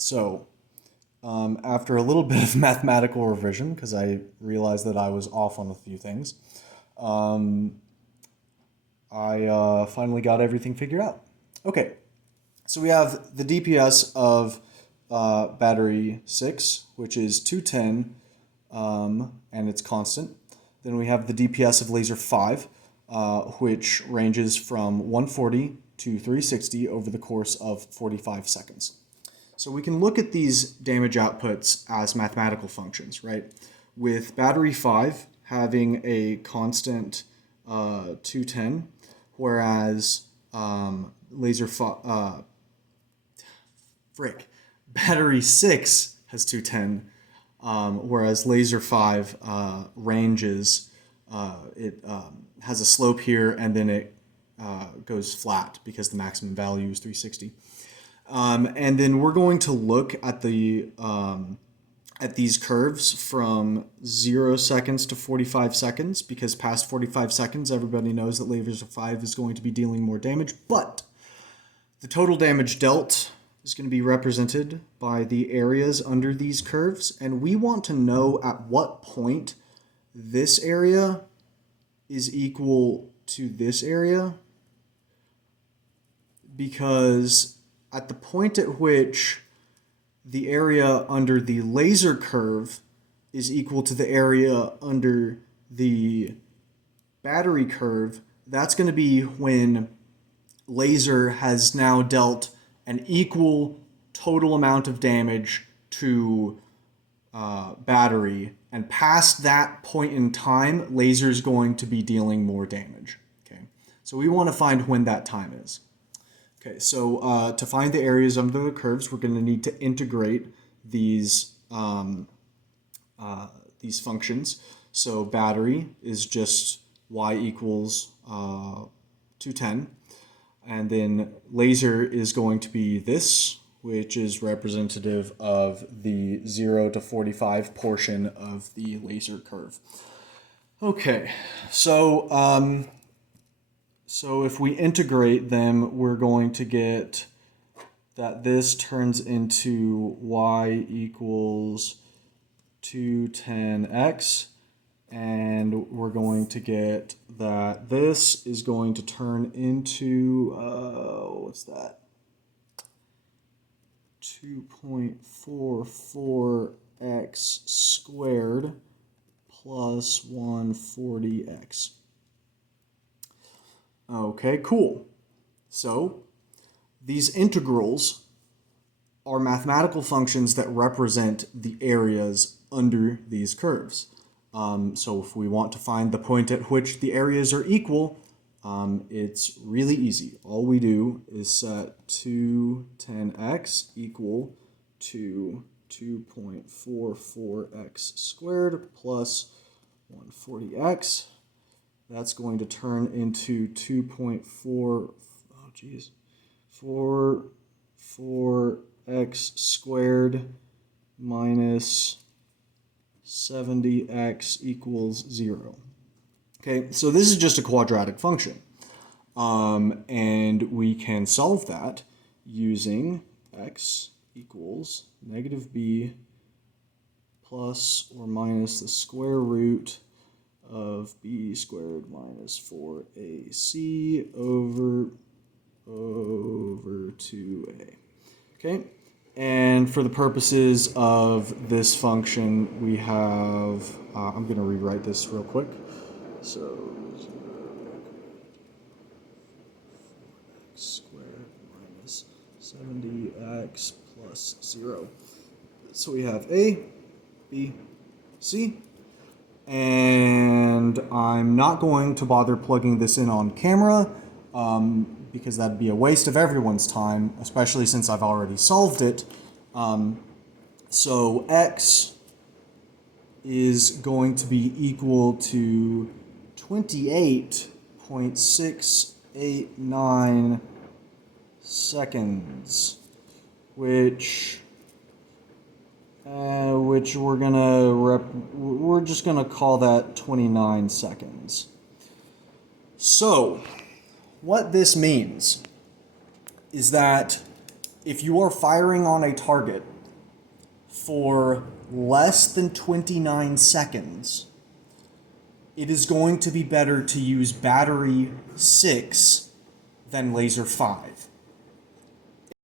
So, after a little bit of mathematical revision, because I realized that I was off on a few things, um, I finally got everything figured out. Okay, so we have the DPS of battery 6, which is 210, and it's constant. Then we have the DPS of laser 5, which ranges from 140 to 360 over the course of 45 seconds. So we can look at these damage outputs as mathematical functions, right? With battery 5 having a constant 210, whereas laser 5, battery 6 has 210, whereas laser 5 ranges, it has a slope here and then it goes flat because the maximum value is 360. And then we're going to look at these curves from 0 seconds to 45 seconds, because past 45 seconds, everybody knows that laser 5 is going to be dealing more damage, but the total damage dealt is going to be represented by the areas under these curves, and we want to know at what point this area is equal to this area, because at the point at which the area under the laser curve is equal to the area under the battery curve, that's going to be when laser has now dealt an equal total amount of damage to battery, and past that point in time, laser is going to be dealing more damage. Okay, so we want to find when that time is. Okay, so to find the areas under the curves, we're going to need to integrate these functions. So battery is just y equals 210, and then laser is going to be this, which is representative of the 0 to 45 portion of the laser curve. Okay, so if we integrate them, we're going to get that this turns into y equals 210x, and we're going to get that this is going to turn into, what's that? 2.44x squared plus 140x. Okay, cool. So these integrals are mathematical functions that represent the areas under these curves. So if we want to find the point at which the areas are equal, it's really easy. All we do is set 210x equal to 2.44x squared plus 140x. That's going to turn into 44x squared minus 70x equals 0. Okay, so this is just a quadratic function. And we can solve that using x equals negative b plus or minus the square root of b squared minus 4ac over 2a. Okay, and for the purposes of this function, we have, I'm going to rewrite this real quick. So 4x squared minus 70x plus 0. So we have a, b, c. And I'm not going to bother plugging this in on camera because that'd be a waste of everyone's time, especially since I've already solved it. So x is going to be equal to 28.689 seconds, which we're just gonna call that 29 seconds. So what this means is that if you are firing on a target for less than 29 seconds, it is going to be better to use battery 6 than laser 5.